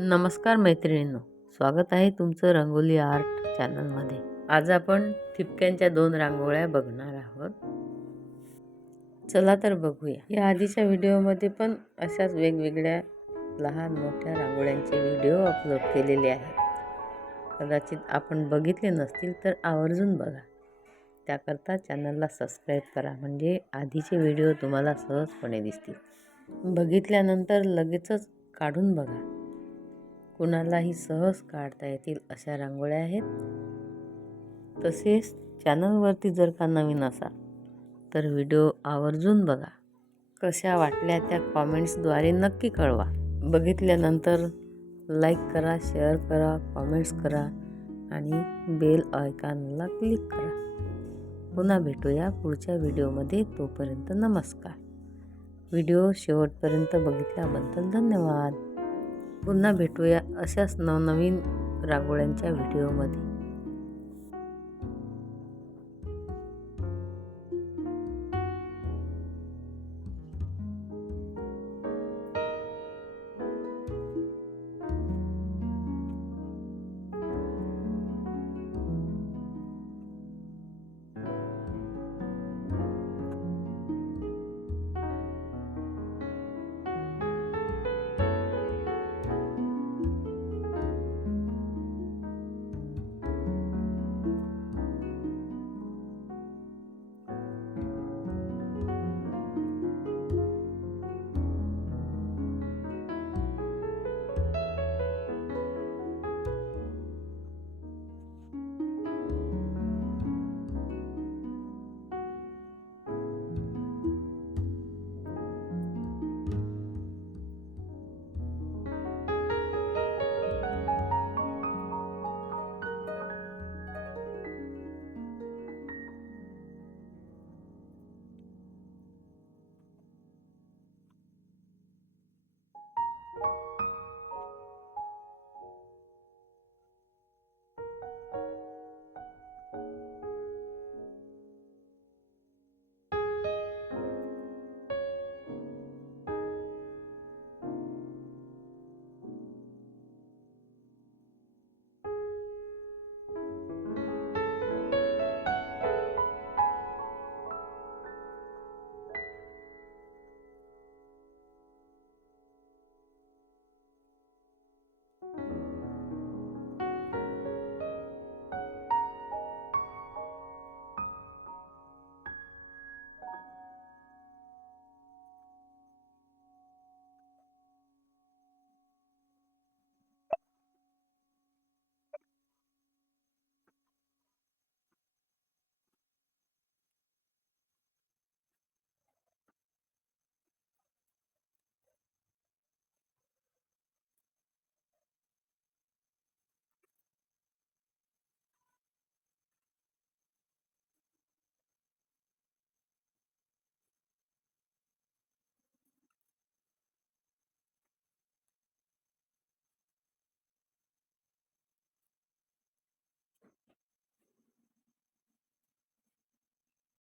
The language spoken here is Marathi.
नमस्कार मैत्रिणींनो, स्वागत आहे तुमचं रंगोली आर्ट चॅनलमध्ये। आज आपण ठिपक्यांच्या 2 रांगोळ्या बघणार आहोत। चला तर बघूया। या आधीच्या व्हिडिओमध्ये पण अशाच वेगवेगळ्या लहान मोठ्या रांगोळ्यांचे व्हिडिओ अपलोड केलेले आहेत। कदाचित आपण बघितले नसतील तर आवर्जून बघा। त्याकरता चॅनलला सबस्क्राईब करा, म्हणजे आधीचे व्हिडिओ तुम्हाला सहजपणे दिसतील। बघितल्यानंतर लगेचच काढून बघा, कुणालाही सहज काढता येतील अशा रांगोळ्या आहेत। तसेच चॅनलवरती जर का नवीन असाल तर व्हिडिओ आवर्जून बघा। कशा वाटल्या त्या कॉमेंट्सद्वारे नक्की कळवा। बघितल्यानंतर लाईक करा, शेअर करा, कॉमेंट्स करा आणि बेल आयकॉनला क्लिक करा। पुन्हा भेटूया पुढच्या व्हिडिओमध्ये। तोपर्यंत नमस्कार। व्हिडिओ शेवटपर्यंत बघितल्याबद्दल धन्यवाद। पुन्हा भेटूया अशाच नवनवीन रांगोळ्यांच्या व्हिडिओमध्ये।